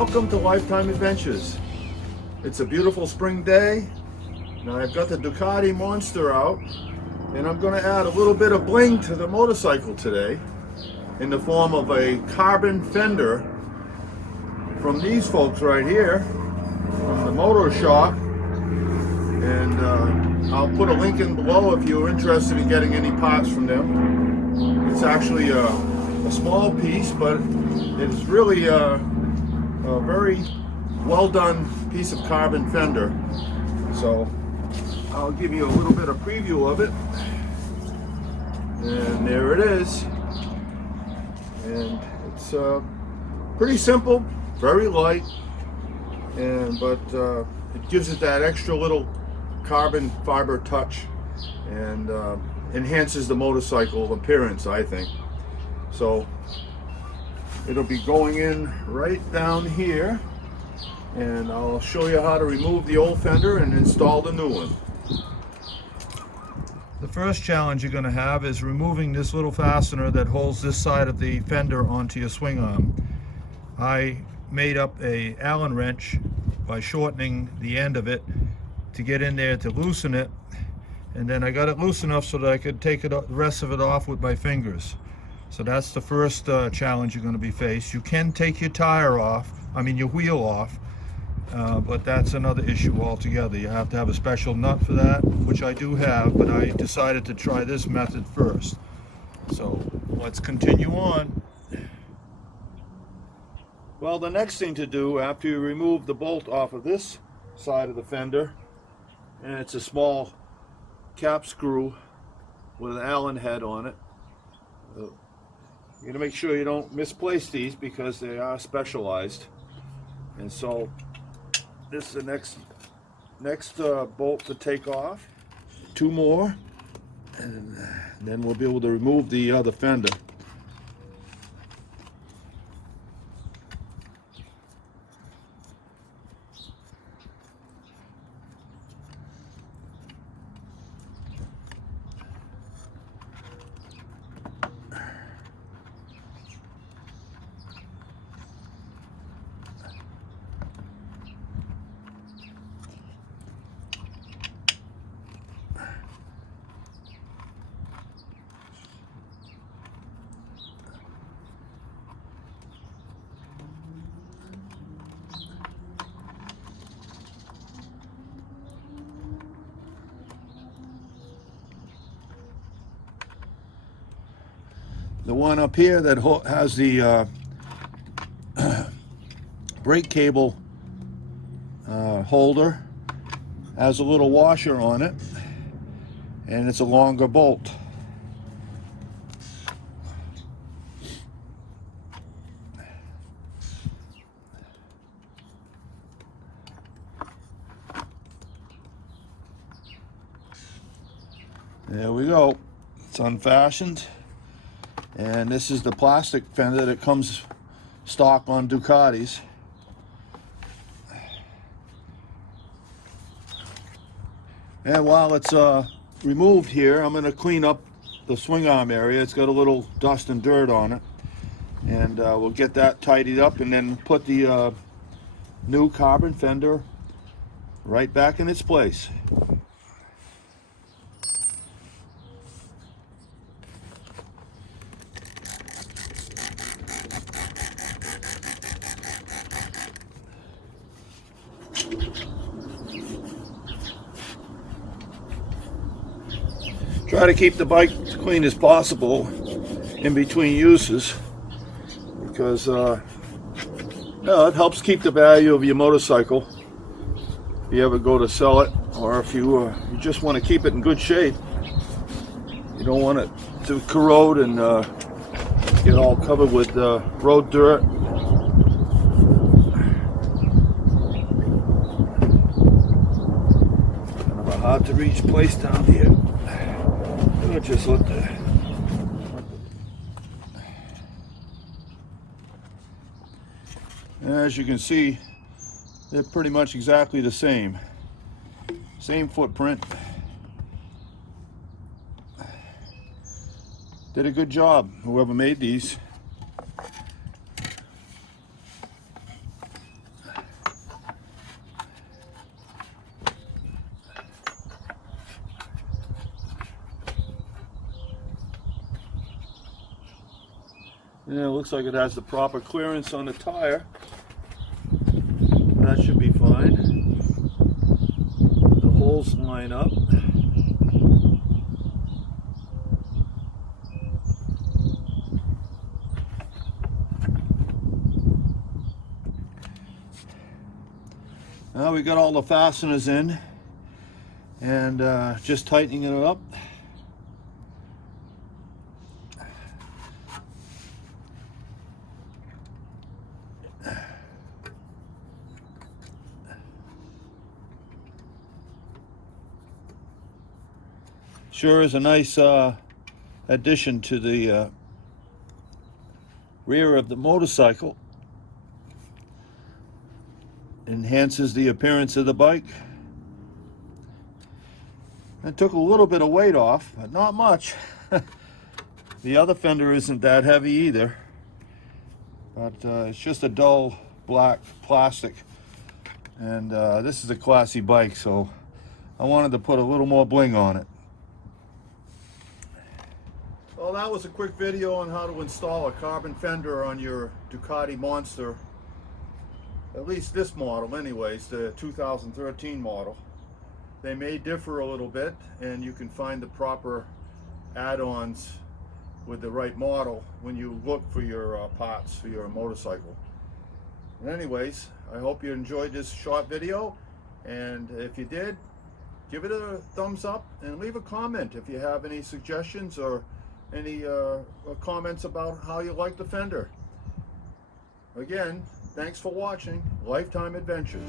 Welcome to Lifetime Adventures. It's a beautiful spring day. Now I've got the Ducati Monster out, and I'm going to add a little bit of bling to the motorcycle today in the form of a carbon fender from these folks right here, from the motor shop. And I'll put a link in below if you're interested in getting any parts from them. It's actually a small piece, but it's really a very well done piece of carbon fender. So I'll give you a little bit of preview of it. And there it is. And it's pretty simple, very light, but it gives it that extra little carbon fiber touch and enhances the motorcycle appearance, I think. So it'll be going in right down here, and I'll show you how to remove the old fender and install the new one. The first challenge you're going to have is removing this little fastener that holds this side of the fender onto your swing arm. I made up a Allen wrench by shortening the end of it to get in there to loosen it, and then I got it loose enough so that I could take the rest of it off with my fingers. So that's the first challenge you're going to be faced. You can take your your wheel off, but that's another issue altogether. You have to have a special nut for that, which I do have, but I decided to try this method first. So let's continue on. Well, the next thing to do after you remove the bolt off of this side of the fender, and it's a small cap screw with an Allen head on it. You're going to make sure you don't misplace these because they are specialized. And so this is the next bolt to take off. Two more, and then we'll be able to remove the other fender. The one up here that has the brake cable holder has a little washer on it, and it's a longer bolt. There we go. It's unfastened. And this is the plastic fender that comes stock on Ducatis. And while it's removed here, I'm going to clean up the swing arm area. It's got a little dust and dirt on it. And we'll get that tidied up and then put the new carbon fender right back in its place. Try to keep the bike as clean as possible in between uses, because it helps keep the value of your motorcycle if you ever go to sell it, or if you just want to keep it in good shape. You don't want it to corrode and get all covered with road dirt. Kind of a hard to reach place down here. Just let as you can see, they're pretty much exactly the same footprint. Did a good job, whoever made these. Yeah, it looks like it has the proper clearance on the tire. That should be fine. The holes line up. Now we got all the fasteners in, and just tightening it up. Sure is a nice addition to the rear of the motorcycle. Enhances the appearance of the bike. It took a little bit of weight off, but not much. The other fender isn't that heavy either, but it's just a dull black plastic, and this is a classy bike, so I wanted to put a little more bling on it. Well, that was a quick video on how to install a carbon fender on your Ducati Monster. At least this model anyways, the 2013 model. They may differ a little bit, and you can find the proper add-ons with the right model when you look for your parts for your motorcycle. And anyways, I hope you enjoyed this short video, and if you did, give it a thumbs up and leave a comment if you have any suggestions or any comments about how you like the fender. Again, thanks for watching Lifetime Adventures.